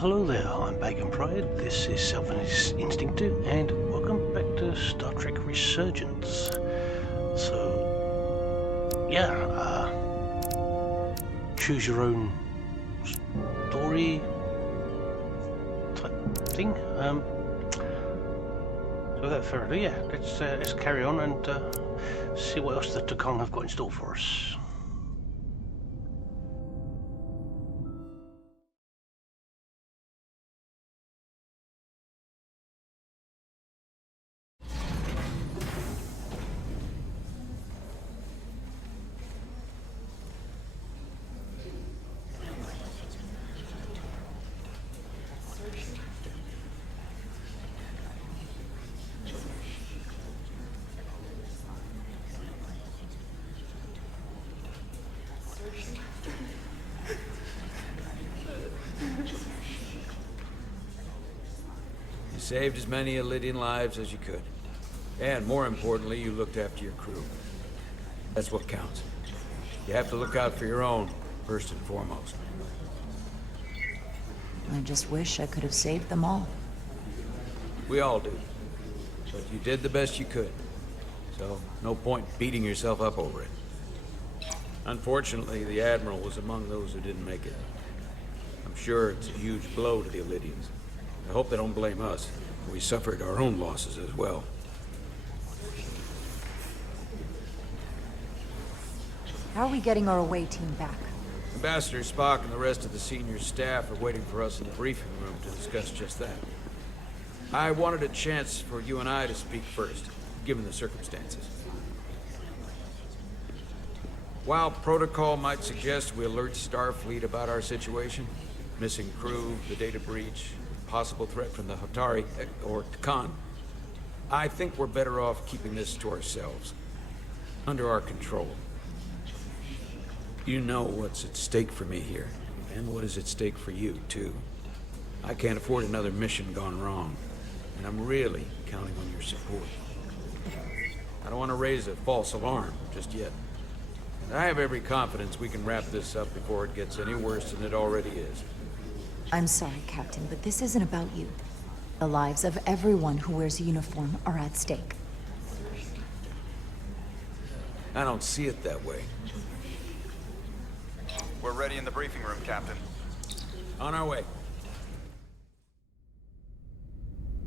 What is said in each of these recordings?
Hello there, I'm Bacon Pride, this is Self-Instinct 2, and welcome back to Star Trek Resurgence. So, yeah, choose your own story type thing. So without further ado, yeah, let's carry on and see what else the Takan have got in store for us. Saved as many Elydian lives as you could. And more importantly, you looked after your crew. That's what counts. You have to look out for your own, first and foremost. I just wish I could have saved them all. We all do. But you did the best you could. So, no point beating yourself up over it. Unfortunately, the Admiral was among those who didn't make it. I'm sure it's a huge blow to the Elydians. I hope they don't blame us. We suffered our own losses as well. How are we getting our away team back? Ambassador Spock and the rest of the senior staff are waiting for us in the briefing room to discuss just that. I wanted a chance for you and I to speak first, given the circumstances. While protocol might suggest we alert Starfleet about our situation, missing crew, the data breach, possible threat from the Hatari, or Takan, I think we're better off keeping this to ourselves, under our control. You know what's at stake for me here, and what is at stake for you, too. I can't afford another mission gone wrong, and I'm really counting on your support. I don't want to raise a false alarm just yet. And I have every confidence we can wrap this up before it gets any worse than it already is. I'm sorry, Captain, but this isn't about you. The lives of everyone who wears a uniform are at stake. I don't see it that way. We're ready in the briefing room, Captain. On our way.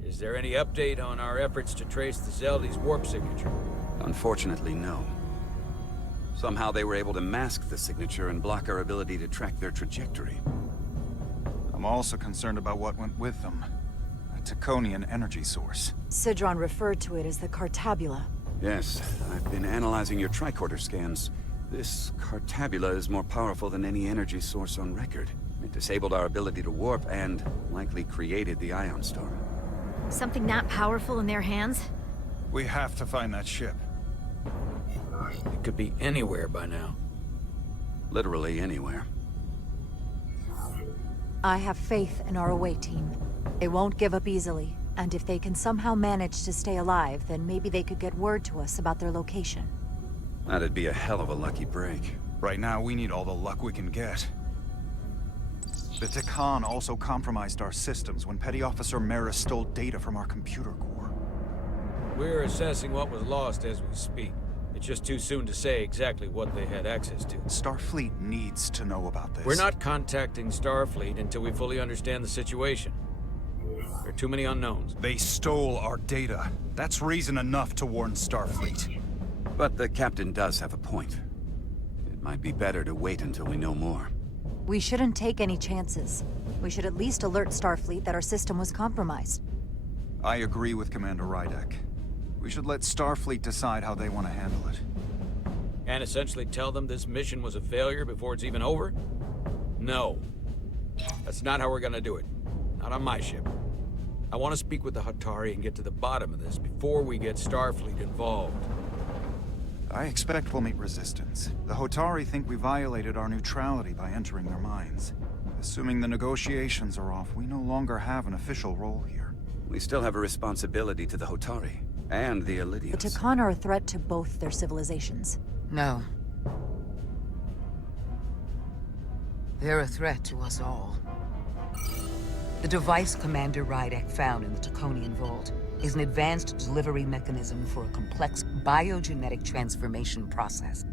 Is there any update on our efforts to trace the Zeldy's warp signature? Unfortunately, no. Somehow they were able to mask the signature and block our ability to track their trajectory. I'm also concerned about what went with them. A Taconian energy source. Sidron referred to it as the Cartabula. Yes, I've been analyzing your tricorder scans. This Cartabula is more powerful than any energy source on record. It disabled our ability to warp and likely created the ion storm. Something that powerful in their hands? We have to find that ship. It could be anywhere by now. Literally anywhere. I have faith in our away team. They won't give up easily, and if they can somehow manage to stay alive, then maybe they could get word to us about their location. That'd be a hell of a lucky break. Right now, we need all the luck we can get. The Takan also compromised our systems when Petty Officer Mera stole data from our computer core. We're assessing what was lost as we speak. It's just too soon to say exactly what they had access to. Starfleet needs to know about this. We're not contacting Starfleet until we fully understand the situation. There are too many unknowns. They stole our data. That's reason enough to warn Starfleet. But the captain does have a point. It might be better to wait until we know more. We shouldn't take any chances. We should at least alert Starfleet that our system was compromised. I agree with Commander Rydek. We should let Starfleet decide how they want to handle it. And essentially tell them this mission was a failure before it's even over? No. That's not how we're gonna do it. Not on my ship. I want to speak with the Hatari and get to the bottom of this before we get Starfleet involved. I expect we'll meet resistance. The Hotari think we violated our neutrality by entering their minds. Assuming the negotiations are off, we no longer have an official role here. We still have a responsibility to the Hotari. And the Elydians. The Takan are a threat to both their civilizations. No. They're a threat to us all. The device Commander Rydek found in the Taconian Vault is an advanced delivery mechanism for a complex biogenetic transformation process.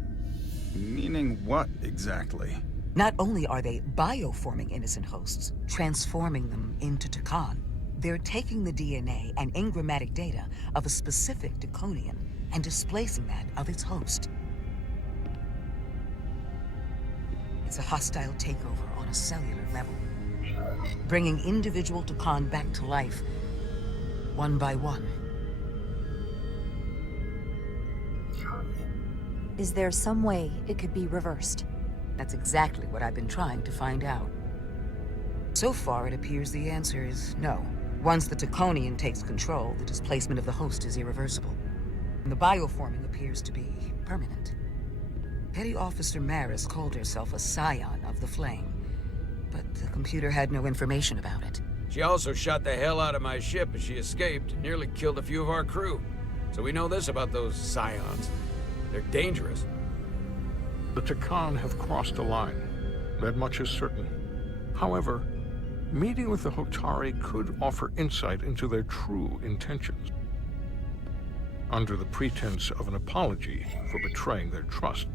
Meaning what, exactly? Not only are they bioforming innocent hosts, transforming them into Takan, they're taking the DNA and engrammatic data of a specific Taconian and displacing that of its host. It's a hostile takeover on a cellular level, bringing individual Takan back to life, one by one. Is there some way it could be reversed? That's exactly what I've been trying to find out. So far, it appears the answer is no. Once the Taconian takes control, the displacement of the host is irreversible. And the bioforming appears to be permanent. Petty Officer Maris called herself a scion of the Flame, but the computer had no information about it. She also shot the hell out of my ship as she escaped and nearly killed a few of our crew. So we know this about those scions. They're dangerous. The Takan have crossed a line. That much is certain. However, meeting with the Hotari could offer insight into their true intentions, under the pretense of an apology for betraying their trust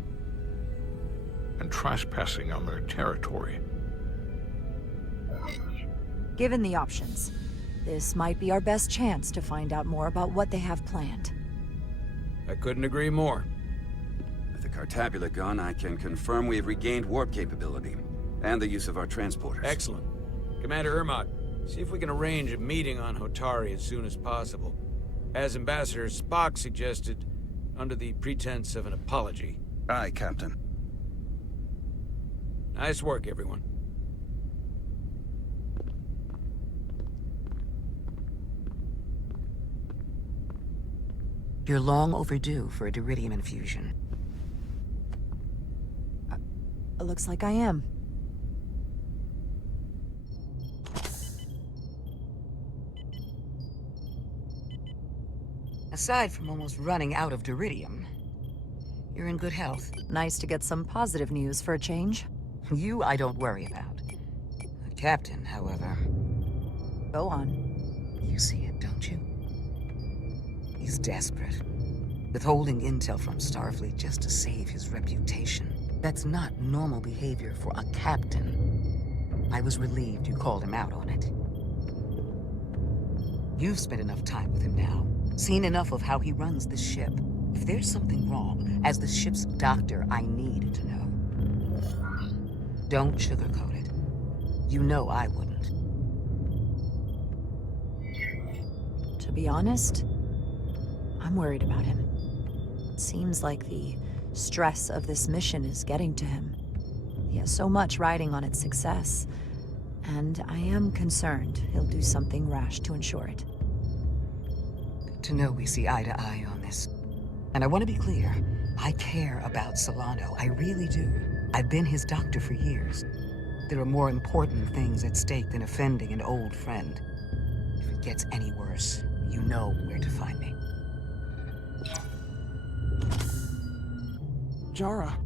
and trespassing on their territory. Given the options, this might be our best chance to find out more about what they have planned. I couldn't agree more. With the Cartabula gone, I can confirm we have regained warp capability, and the use of our transporters. Excellent. Commander Ermot, see if we can arrange a meeting on Hotari as soon as possible. As Ambassador Spock suggested, under the pretense of an apology. Aye, Captain. Nice work, everyone. You're long overdue for a Diridium infusion. It looks like I am. Aside from almost running out of Diridium, you're in good health. Nice to get some positive news for a change. You, I don't worry about. The Captain, however... Go on. You see it, don't you? He's desperate. Withholding intel from Starfleet just to save his reputation. That's not normal behavior for a captain. I was relieved you called him out on it. You've spent enough time with him now. Seen enough of how he runs the ship. If there's something wrong, as the ship's doctor, I need to know. Don't sugarcoat it. You know I wouldn't. To be honest, I'm worried about him. It seems like the stress of this mission is getting to him. He has so much riding on its success, and I am concerned he'll do something rash to ensure it. Good to know we see eye to eye on this. And I want to be clear, I care about Solano, I really do. I've been his doctor for years. There are more important things at stake than offending an old friend. If it gets any worse, you know where to find me. Jara.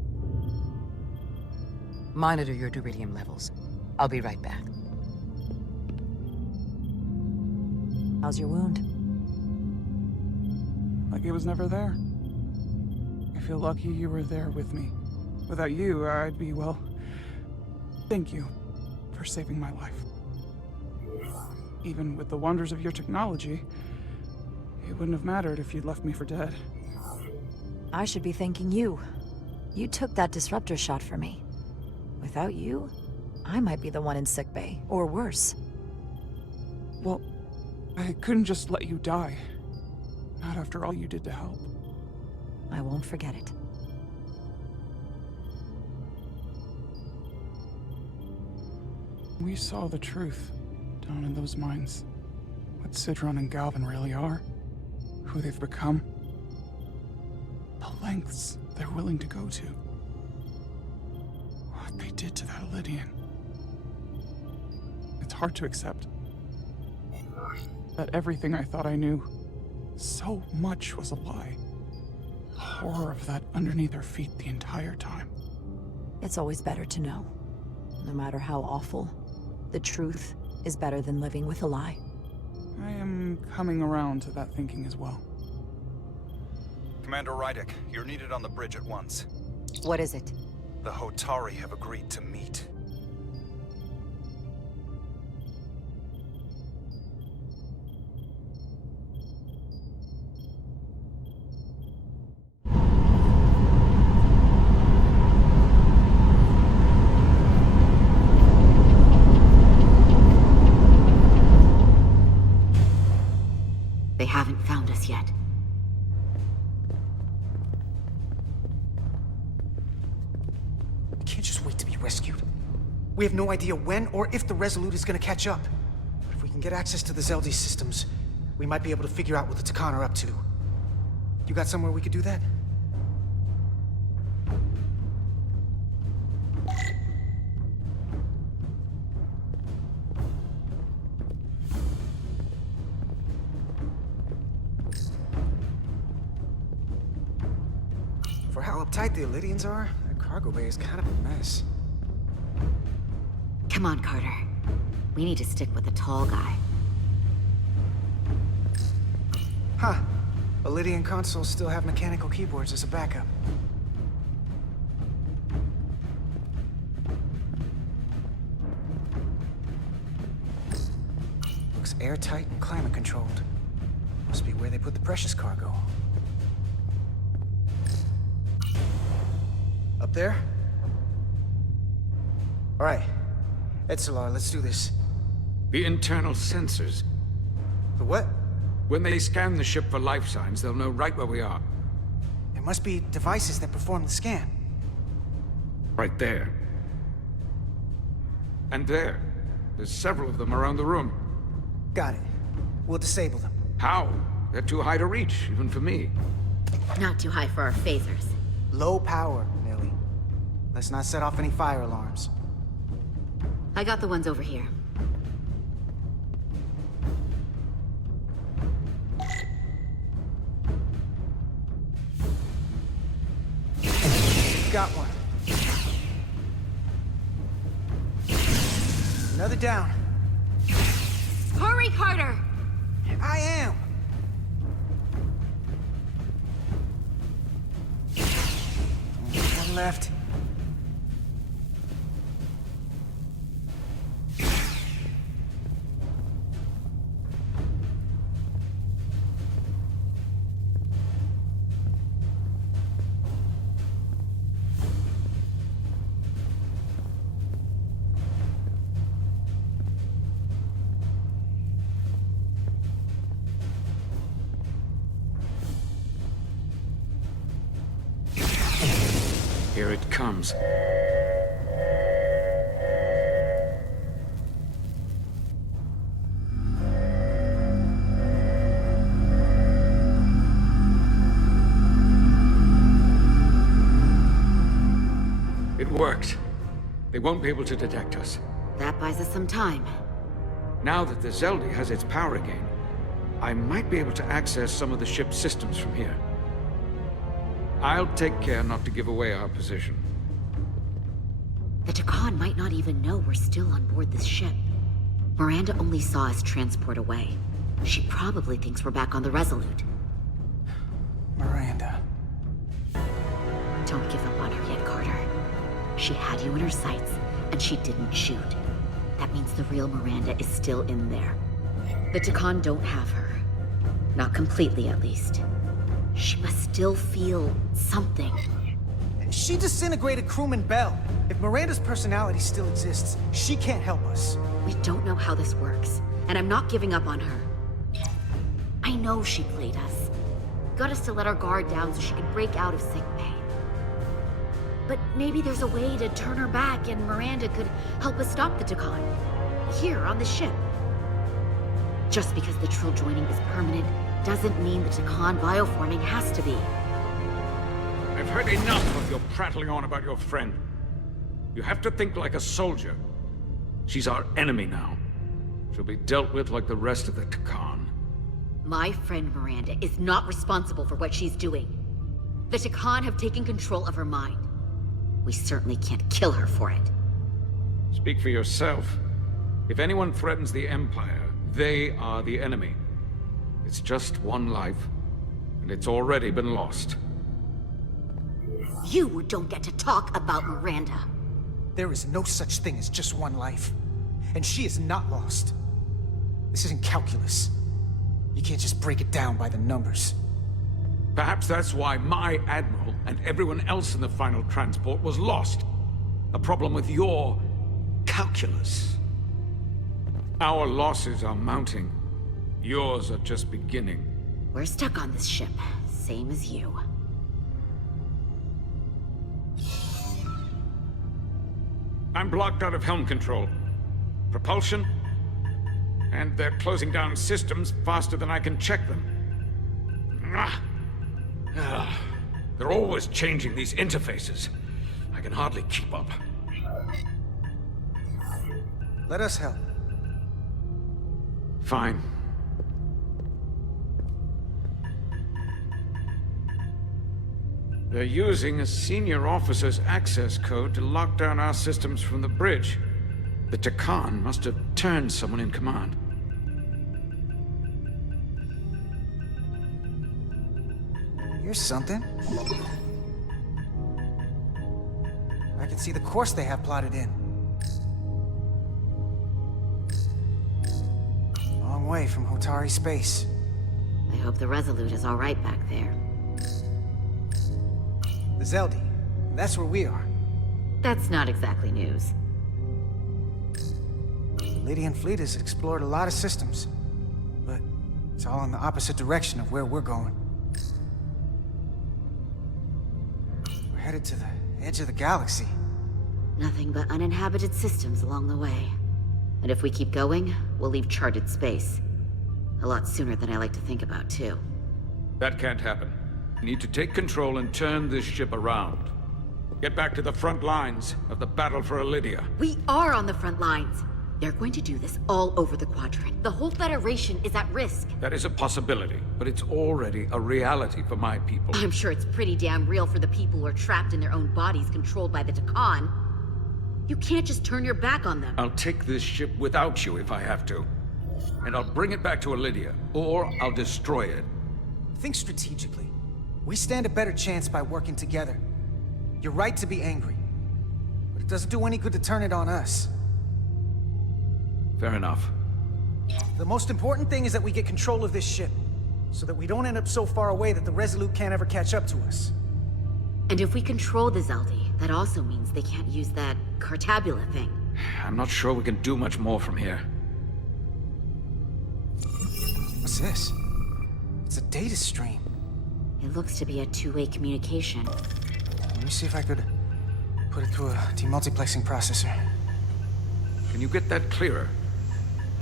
Monitor your Diridium levels. I'll be right back. How's your wound? Like it was never there. I feel lucky you were there with me. Without you, I'd be, well... Thank you for saving my life. Even with the wonders of your technology, it wouldn't have mattered if you'd left me for dead. I should be thanking you. You took that disruptor shot for me. Without you, I might be the one in sickbay, or worse. Well, I couldn't just let you die. Not after all you did to help. I won't forget it. We saw the truth down in those mines. What Sidron and Galvin really are. Who they've become. The lengths they're willing to go to. What they did to that Lydian. It's hard to accept. That everything I thought I knew, so much was a lie. The horror of that underneath our feet the entire time. It's always better to know. No matter how awful, the truth is better than living with a lie. I am coming around to that thinking as well. Commander Rydick, you're needed on the bridge at once. What is it? The Hotari have agreed to meet. They haven't found us yet. We can't just wait to be rescued. We have no idea when or if the Resolute is gonna catch up. But if we can get access to the Zeldi systems, we might be able to figure out what the Takan are up to. You got somewhere we could do that? For how uptight the Illidians are, that cargo bay is kind of a mess. Come on, Carter. We need to stick with the tall guy. Huh. Illidian consoles still have mechanical keyboards as a backup. Looks airtight and climate controlled. Must be where they put the precious cargo. Up there? All right. Etzelar, let's do this. The internal sensors. The what? When they scan the ship for life signs, they'll know right where we are. There must be devices that perform the scan. Right there. And there. There's several of them around the room. Got it. We'll disable them. How? They're too high to reach, even for me. Not too high for our phasers. Low power, Millie. Let's not set off any fire alarms. I got the ones over here. Got one. Another down. Hurry, Carter! I am! One left. Here it comes. It worked. They won't be able to detect us. That buys us some time. Now that the Zeldi has its power again, I might be able to access some of the ship's systems from here. I'll take care not to give away our position. The Takan might not even know we're still on board this ship. Miranda only saw us transport away. She probably thinks we're back on the Resolute. Miranda. Don't give up on her yet, Carter. She had you in her sights, and she didn't shoot. That means the real Miranda is still in there. The Takan don't have her. Not completely, at least. She must still feel something. She disintegrated crewman Bell. If Miranda's personality still exists, she can't help us. We don't know how this works, and I'm not giving up on her. I know she played us. Got us to let our guard down so she could break out of sickbay. But maybe there's a way to turn her back and Miranda could help us stop the Takan. Here, on the ship. Just because the Trill joining is permanent doesn't mean the Takan bioforming has to be. I've heard enough of your prattling on about your friend. You have to think like a soldier. She's our enemy now. She'll be dealt with like the rest of the Takan. My friend Miranda is not responsible for what she's doing. The Takan have taken control of her mind. We certainly can't kill her for it. Speak for yourself. If anyone threatens the Empire, they are the enemy. It's just one life, and it's already been lost. You don't get to talk about Miranda. There is no such thing as just one life. And she is not lost. This isn't calculus. You can't just break it down by the numbers. Perhaps that's why my Admiral and everyone else in the final transport was lost. A problem with your calculus. Our losses are mounting. Yours are just beginning. We're stuck on this ship, same as you. I'm blocked out of helm control. Propulsion? And they're closing down systems faster than I can check them. They're always changing these interfaces. I can hardly keep up. Let us help. Fine. They're using a senior officer's access code to lock down our systems from the bridge. The Takan must have turned someone in command. Here's something. I can see the course they have plotted in. Long way from Hotari space. I hope the Resolute is all right back there. The Zeldi. That's where we are. That's not exactly news. The Lydian fleet has explored a lot of systems, but it's all in the opposite direction of where we're going. We're headed to the edge of the galaxy. Nothing but uninhabited systems along the way. And if we keep going, we'll leave charted space. A lot sooner than I like to think about, too. That can't happen. We need to take control and turn this ship around. Get back to the front lines of the battle for Elydia. We are on the front lines. They're going to do this all over the Quadrant. The whole Federation is at risk. That is a possibility, but it's already a reality for my people. I'm sure it's pretty damn real for the people who are trapped in their own bodies controlled by the Takan. You can't just turn your back on them. I'll take this ship without you if I have to. And I'll bring it back to Elydia, or I'll destroy it. Think strategically. We stand a better chance by working together. You're right to be angry, but it doesn't do any good to turn it on us. Fair enough. The most important thing is that we get control of this ship, so that we don't end up so far away that the Resolute can't ever catch up to us. And if we control the Zeldi, that also means they can't use that Cartabula thing. I'm not sure we can do much more from here. What's this? It's a data stream. It looks to be a two-way communication. Let me see if I could put it through a demultiplexing processor. Can you get that clearer?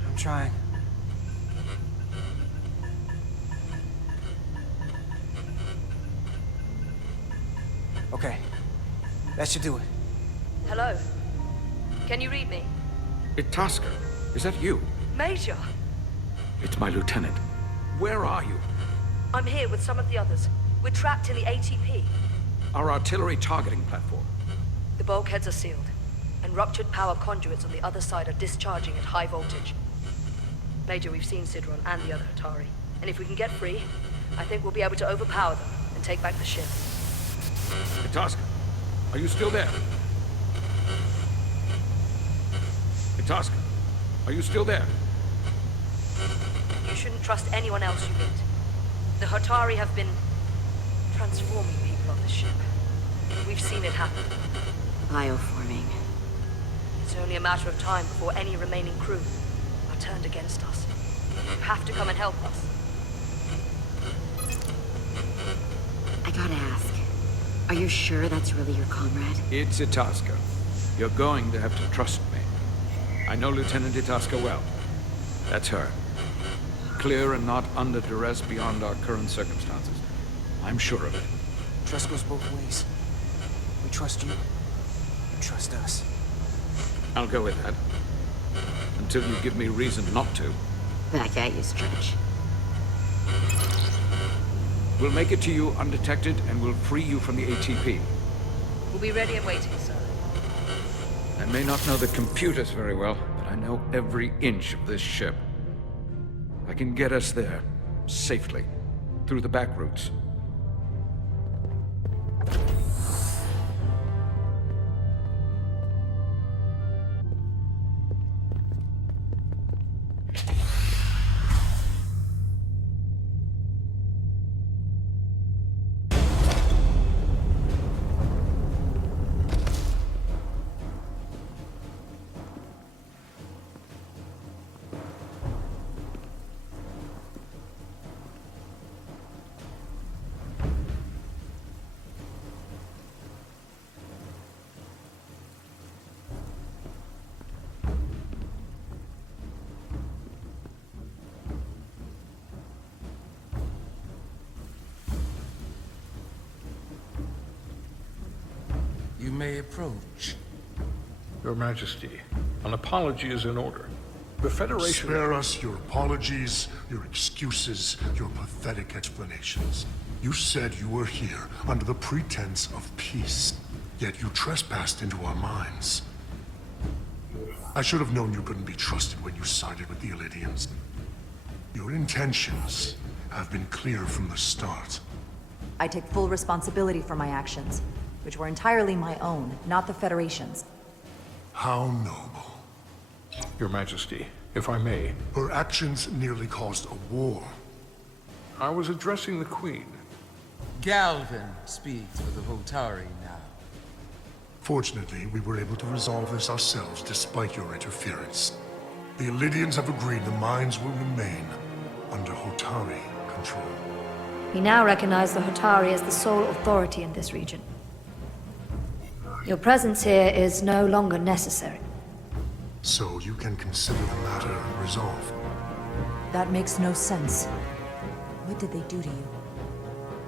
I'm trying. Okay. That should do it. Hello? Can you read me? Itasca, is that you? Major! It's my lieutenant. Where are you? I'm here with some of the others. We're trapped in the ATP. Our artillery targeting platform. The bulkheads are sealed, and ruptured power conduits on the other side are discharging at high voltage. Major, we've seen Sidron and the other Hotari, and if we can get free, I think we'll be able to overpower them and take back the ship. Itasca, are you still there? Itasca, are you still there? You shouldn't trust anyone else you meet. The Hotari have been transforming people on this ship. We've seen it happen. Bioforming. It's only a matter of time before any remaining crew are turned against us. You have to come and help us. I gotta ask, are you sure that's really your comrade? It's Itasca. You're going to have to trust me. I know Lieutenant Itasca well. That's her. Clear and not under duress beyond our current circumstances. I'm sure of it. Trust goes both ways. We trust you. You trust us. I'll go with that. Until you give me reason not to. Back at you, Stretch. We'll make it to you undetected, and we'll free you from the ATP. We'll be ready and waiting, sir. I may not know the computers very well, but I know every inch of this ship. I can get us there, safely, through the back routes. You may approach. Your Majesty, an apology is in order. The Federation... Spare us your apologies, your excuses, your pathetic explanations. You said you were here under the pretense of peace, yet you trespassed into our minds. I should have known you couldn't be trusted when you sided with the Illidians. Your intentions have been clear from the start. I take full responsibility for my actions, which were entirely my own, not the Federation's. How noble. Your Majesty, if I may. Her actions nearly caused a war. I was addressing the Queen. Galvin speaks for the Hotari now. Fortunately, we were able to resolve this ourselves despite your interference. The Illidians have agreed the mines will remain under Hotari control. We now recognize the Hotari as the sole authority in this region. Your presence here is no longer necessary. So you can consider the matter resolved. That makes no sense. What did they do to you?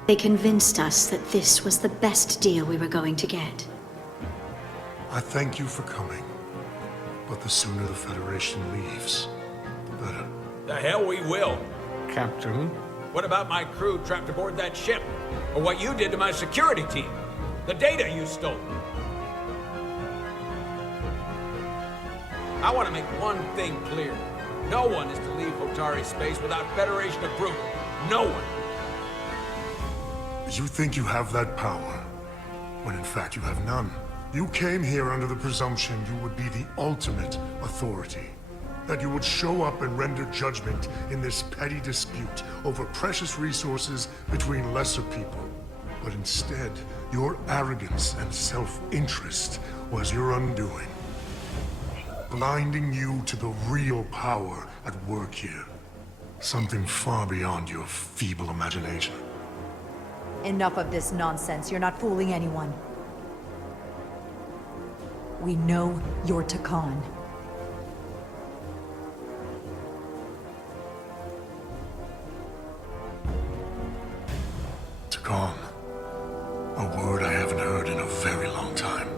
They convinced us that this was the best deal we were going to get. I thank you for coming, but the sooner the Federation leaves, the better. The hell we will. Captain? What about my crew trapped aboard that ship? Or what you did to my security team? The data you stole? I want to make one thing clear. No one is to leave Hotari space without Federation approval. No one. You think you have that power, when in fact you have none. You came here under the presumption you would be the ultimate authority. That you would show up and render judgment in this petty dispute over precious resources between lesser people. But instead, your arrogance and self-interest was your undoing. Blinding you to the real power at work here. Something far beyond your feeble imagination. Enough of this nonsense. You're not fooling anyone. We know you're Takan. Takan. A word I haven't heard in a very long time.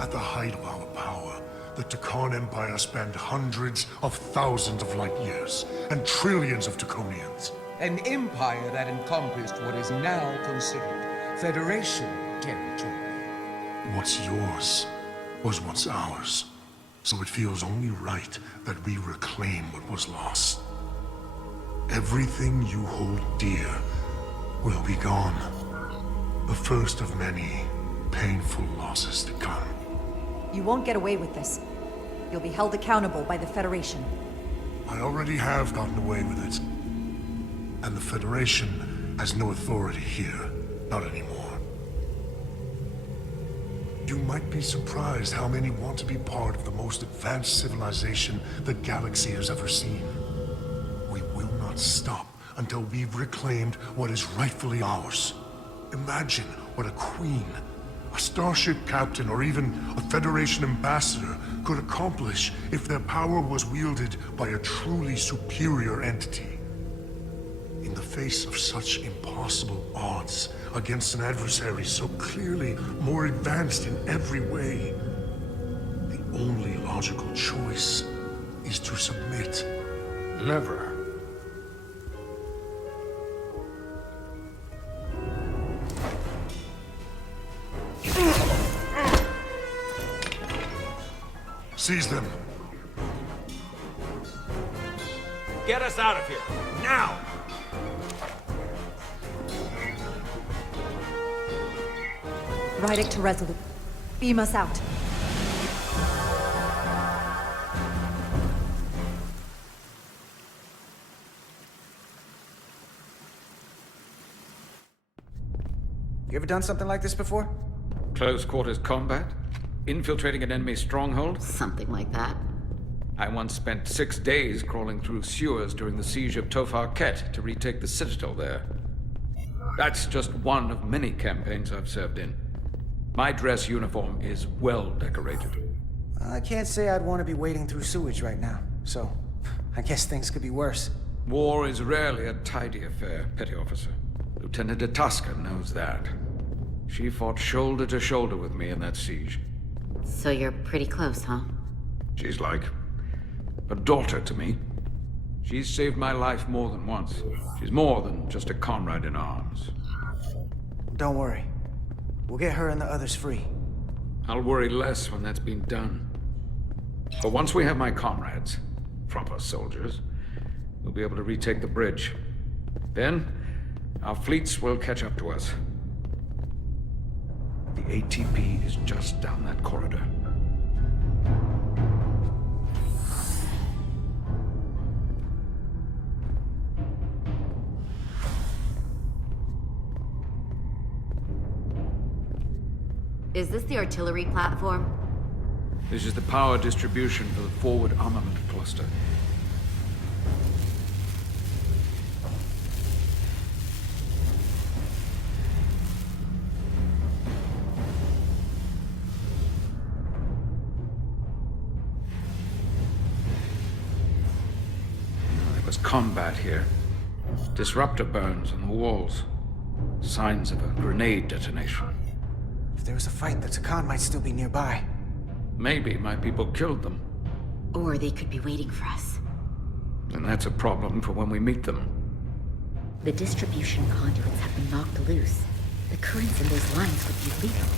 At the height of our power, the Takan Empire spanned hundreds of thousands of light years, and trillions of Taconians. An empire that encompassed what is now considered Federation territory. What's yours was what's ours, so it feels only right that we reclaim what was lost. Everything you hold dear will be gone. The first of many painful losses to come. You won't get away with this. You'll be held accountable by the Federation. I already have gotten away with it. And the Federation has no authority here. Not anymore. You might be surprised how many want to be part of the most advanced civilization the galaxy has ever seen. We will not stop until we've reclaimed what is rightfully ours. Imagine what a queen, a starship captain, or even a Federation ambassador could accomplish if their power was wielded by a truly superior entity. In the face of such impossible odds against an adversary so clearly more advanced in every way, the only logical choice is to submit. Never. Seize them. get us out of here. Now! Rydick to Resolute. Beam us out. You ever done something like this before? Close quarters combat? Infiltrating an enemy stronghold? Something like that. I once spent 6 days crawling through sewers during the siege of Tofar Ket to retake the citadel there. That's just one of many campaigns I've served in. My dress uniform is well decorated. I can't say I'd want to be wading through sewage right now, so I guess things could be worse. War is rarely a tidy affair, Petty Officer. Lieutenant Itasca knows that. She fought shoulder to shoulder with me in that siege. So you're pretty close, huh? She's like a daughter to me. She's saved my life more than once. She's more than just a comrade in arms. Don't worry. We'll get her and the others free. I'll worry less when that's been done. But once we have my comrades, proper soldiers, we'll be able to retake the bridge. Then, our fleets will catch up to us. The ATP is just down that corridor. Is this the artillery platform? This is the power distribution for the forward armament cluster. There was combat here. Disruptor burns on the walls. Signs of a grenade detonation. If there was a fight, the Takan might still be nearby. Maybe my people killed them. Or they could be waiting for us. And that's a problem for when we meet them. The distribution conduits have been knocked loose. The currents in those lines would be lethal.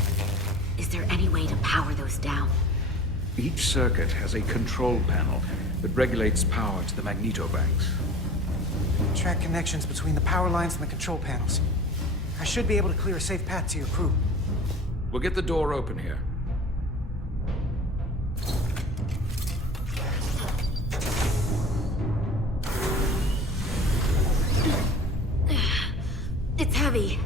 Is there any way to power those down? Each circuit has a control panel that regulates power to the magnetobanks. Track connections between the power lines and the control panels. I should be able to clear a safe path to your crew. We'll get the door open here. It's heavy.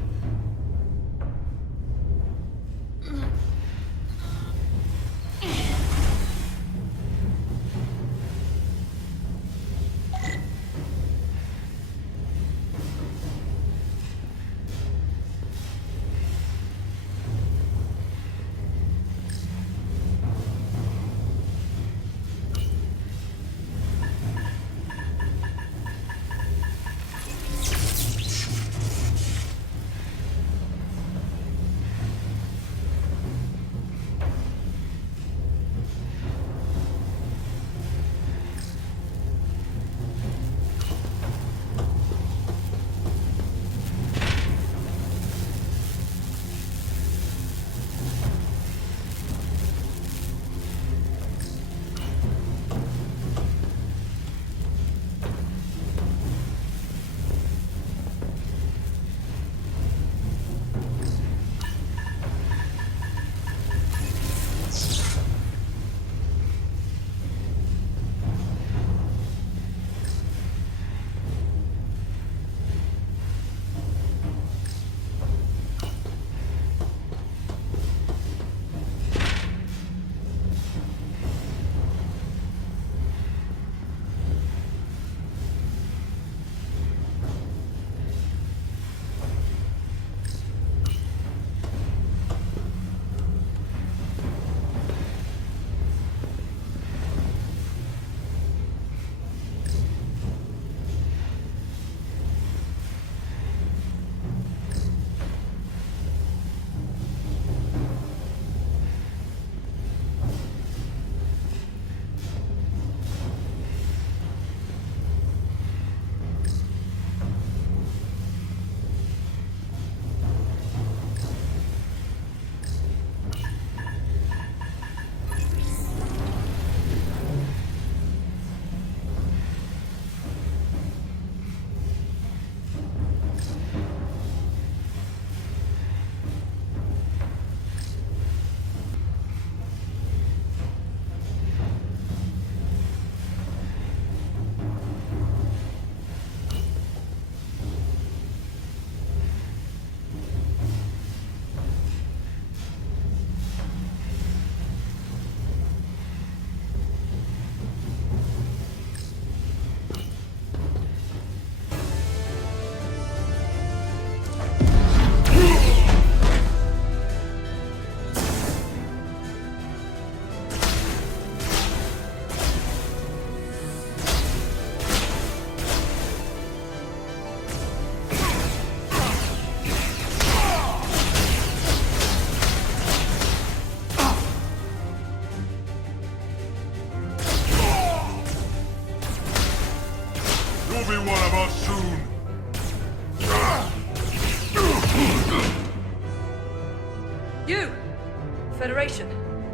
Federation,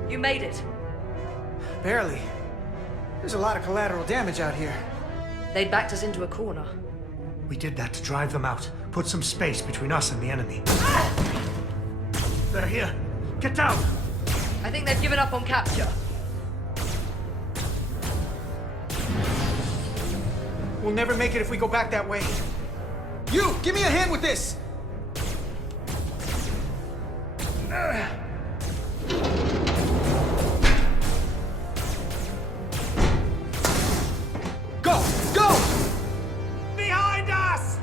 you made it. Barely. There's a lot of collateral damage out here. They'd backed us into a corner. We did that to drive them out. Put some space between us and the enemy. They're here. Get down! I think they've given up on capture. We'll never make it if we go back that way. You! Give me a hand with this! Go! Go! Behind us!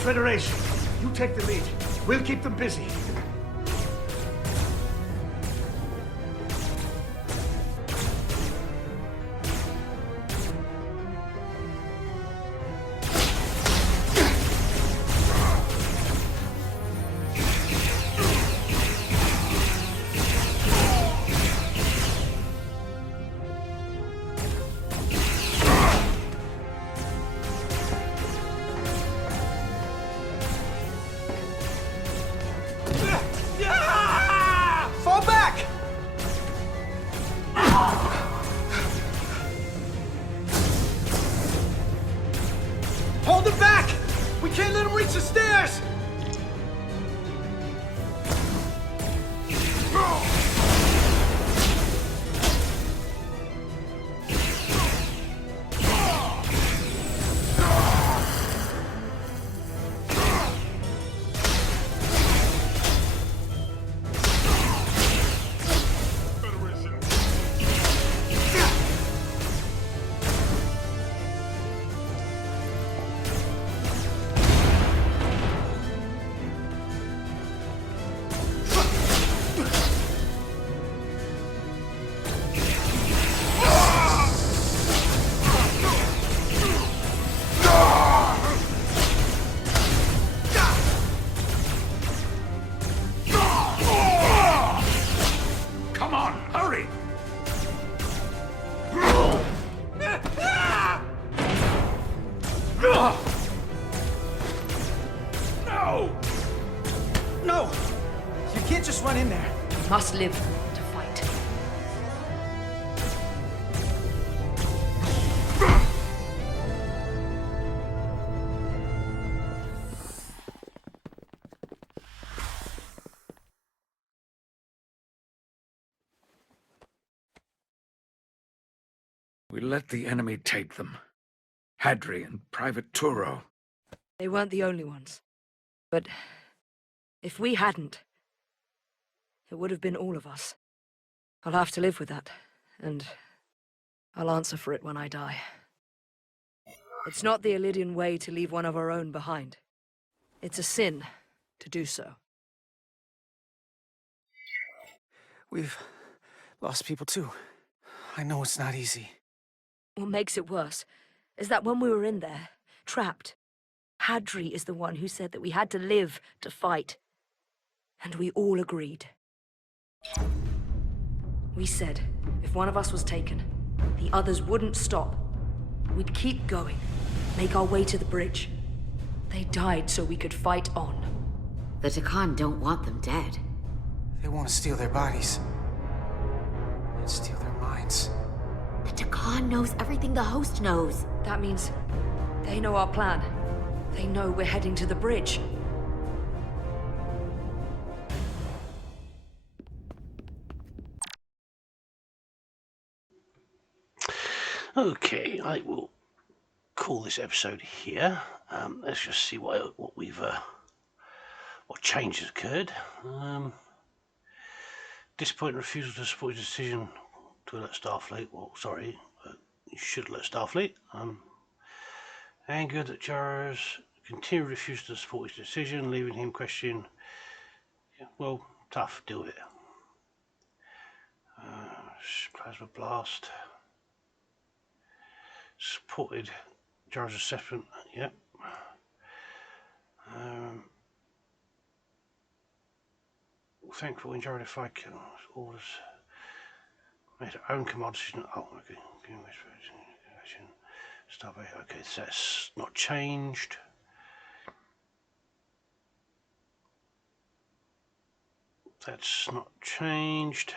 Federation, you take the lead. We'll keep them busy. Must live to fight. We let the enemy take them. Hadri and Private Turo. They weren't the only ones. But if we hadn't, it would have been all of us. I'll have to live with that, and I'll answer for it when I die. It's not the Illydian way to leave one of our own behind. It's a sin to do so. We've lost people too. I know it's not easy. What makes it worse is that when we were in there, trapped, Hadri is the one who said that we had to live to fight. And we all agreed. We said, if one of us was taken, the others wouldn't stop. We'd keep going, make our way to the bridge. They died so we could fight on. The Takan don't want them dead. They want to steal their bodies. And steal their minds. The Takan knows everything the host knows. That means they know our plan. They know we're heading to the bridge. Okay, I will call this episode here. Let's just see what change has occurred. Disappointing refusal to support his decision to alert Starfleet. Well, sorry, you should alert Starfleet. Anger that Jaro's continued refusal to support his decision, leaving him questioning. Yeah, well, tough. Deal with it. Plasma blast. Supported Jar's assessment. Yep. Thankful in Jar defied orders. Made her own command decision. Oh, okay. Okay, so that's not changed. That's not changed.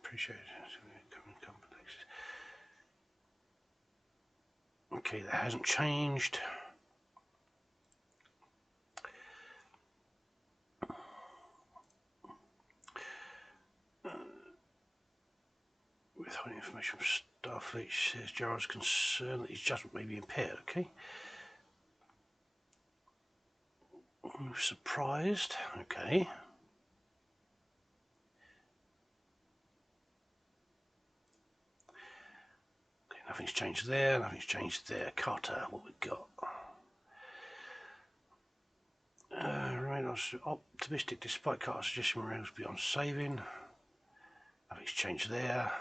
Appreciate it. Okay, that hasn't changed. Withholding information from Starfleet says Jar's concerned that his judgment may be impaired. Okay. I'm surprised. Okay. Nothing's changed there, nothing's changed there. Carter, what we got? Reynolds optimistic despite Carter's suggestion Reynolds beyond saving. Nothing's changed there.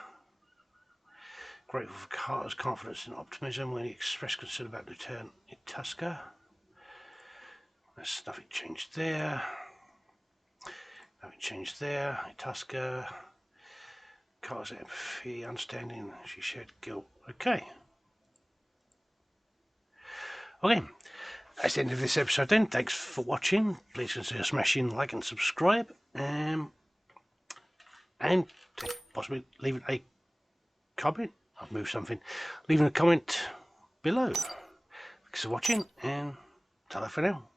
Grateful for Carter's confidence and optimism when he expressed concern about Lieutenant Itasca. There's nothing changed there. Nothing changed there. Itasca. Carter's empathy, understanding, she shared guilt. Okay. Okay. That's the end of this episode then. Thanks for watching. Please consider smashing like and subscribe. And possibly leaving a comment. I've moved something. Leaving a comment below. Thanks for watching and ta-ra for now.